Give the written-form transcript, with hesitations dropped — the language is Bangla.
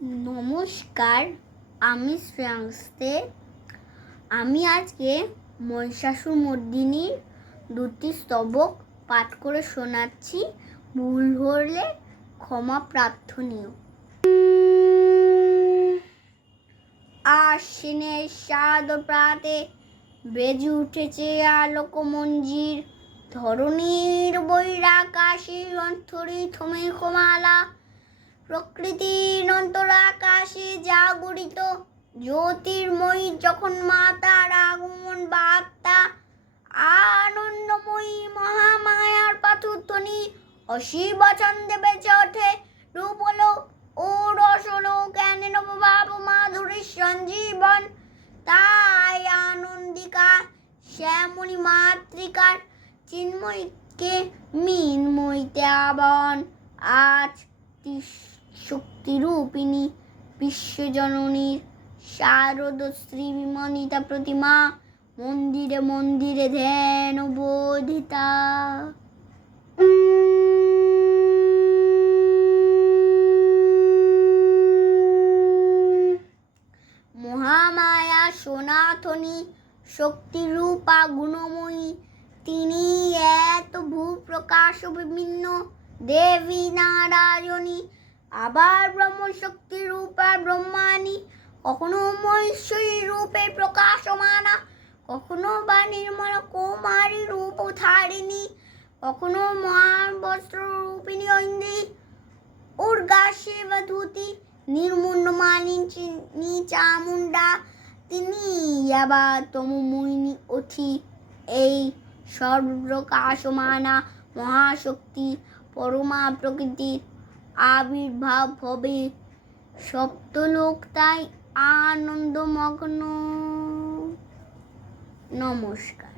নমস্কার, আমি শ্রেয়াংশে। আমি আজকে মহিষাসুরমর্দিনীর 2টি স্তবক পাঠ করে শোনাচ্ছি। ভুল হলে ক্ষমা প্রার্থনীয়। আশ্বিনের সাদর প্রাতে বেজে উঠেছে আলোক মঞ্জির, ধরণীর বৈরাকাশী অন্তরিত মেঘমালা, প্রকৃতির অন্তরাকাশে জাগরিত জ্যোতির্ময়ী যখন মাতার আগমন বার্তা, আনন্দময়ী মহামায়ার পাথরধ্বনি অসীম ছন্দে বেঁচে ওঠে রূপ হলো ও রস হলো জ্ঞানে নবভাব মাধুরীর সঞ্জীবন। তাই আনন্দিকা শ্যামণী মাতৃকার চিন্ময়ীকে মিন্ময়ীতে আবাহন। আজ শক্তিরূপিণী বিশ্বজননীর শারদ শ্রী বিমনিতা প্রতিমা মন্দিরে মন্দিরে ধ্যান বোধিতা। মহামায়া সনাতনী শক্তিরূপা গুণময়ী, তিনি এত ভূপ্রকাশ বিভিন্ন দেবী নারায়ণী, আবার ব্রহ্মশক্তি রূপা ব্রহ্মাণী, কখনো মহেশ্বরী রূপে প্রকাশমানা, কখনো বা নির্মল কুমারী রূপ ধারিণী, কখনো মহান বস্ত্র রূপিণী ঐন্দ্রী, উর্গাশিবধূতি নির্মুণ্ডমালিনী চামুণ্ডা, তিনি আবার তমোময়িনী অথি। এই সর্বপ্রকাশমানা মহাশক্তি পরমা প্রকৃতির আবির্ভাব হবে সপ্তলোক তাই আনন্দমগ্ন। নমস্কার।